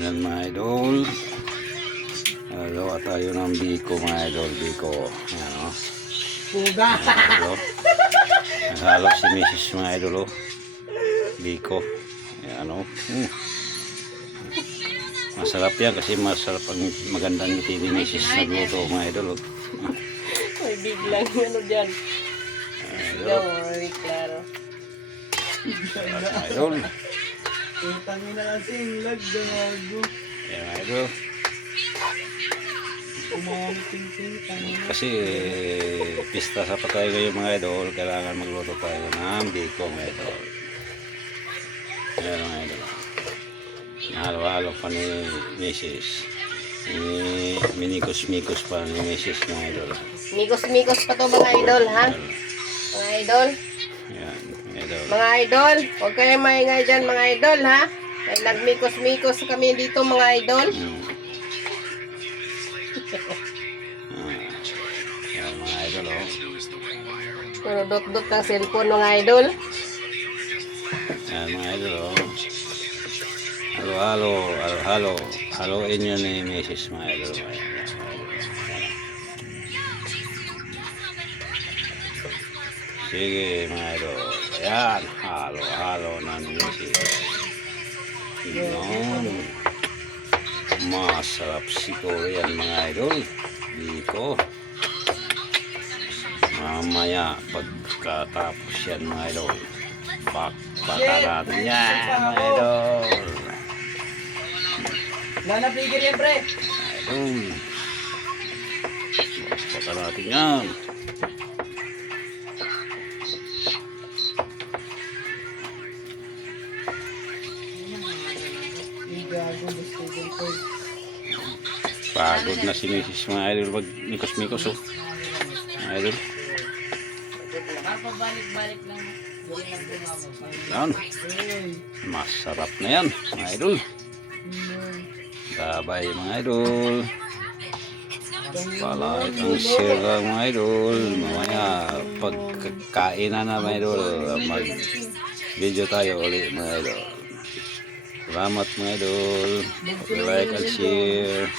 Yan mga idol. Gawa tayo ng biko mga idol. Biko. Yan o. Puga! Naghalap si Mrs. mga idol o. Biko. Yan o. Masarap yan kasi masarap ang magandang ngiti ni Mrs. nagluto mga idol o. May biglang ano dyan. Don't worry, Claro. Mga idol. Utang na kasi yung lag, ganago. Yan mga idol. Kasi pista sa patay kayo mga idol, kailangan magluto tayo ng biko mga idol. Ayan mga idol. Halo-halo pa ni Mrs. Minikos-mikos pa ni Mrs. mga idol. Mikos-mikos pa to mga idol, ha? Mga idol. Ayan mga idol. Mga idol, huwag kayo maingay dyan mga idol, ha? Dahil nagmikos-mikos kami dito mga idol. Ayan mga idol oh. Puro dot-dot ng cellphone mga idol. Ayan mga idol oh. Halo-halo, halo-halo. Haluin nyo ni Mrs. mga idol. Sige mga idol. Ayan, halo-halo na ni Mrs. Yun. Masarap siguro yan mga idol. Dito. Mamaya pagkatapos yan mga idol. Bakbaka natin yan mga idol. Lana figure yan, pre. Idol. Bakbaka natin yan. Pagod na si Mrs. mga idol pag mikos-mikos oh. Mga idol. Balik-balik lang. Yan. Masarap na yan mga idol. Bye-bye mga idol. Palike ang share lang mga idol. Mamaya pagkain na mga idol, mag video tayo ulit mga idol. Salamat mga idol. Like and share.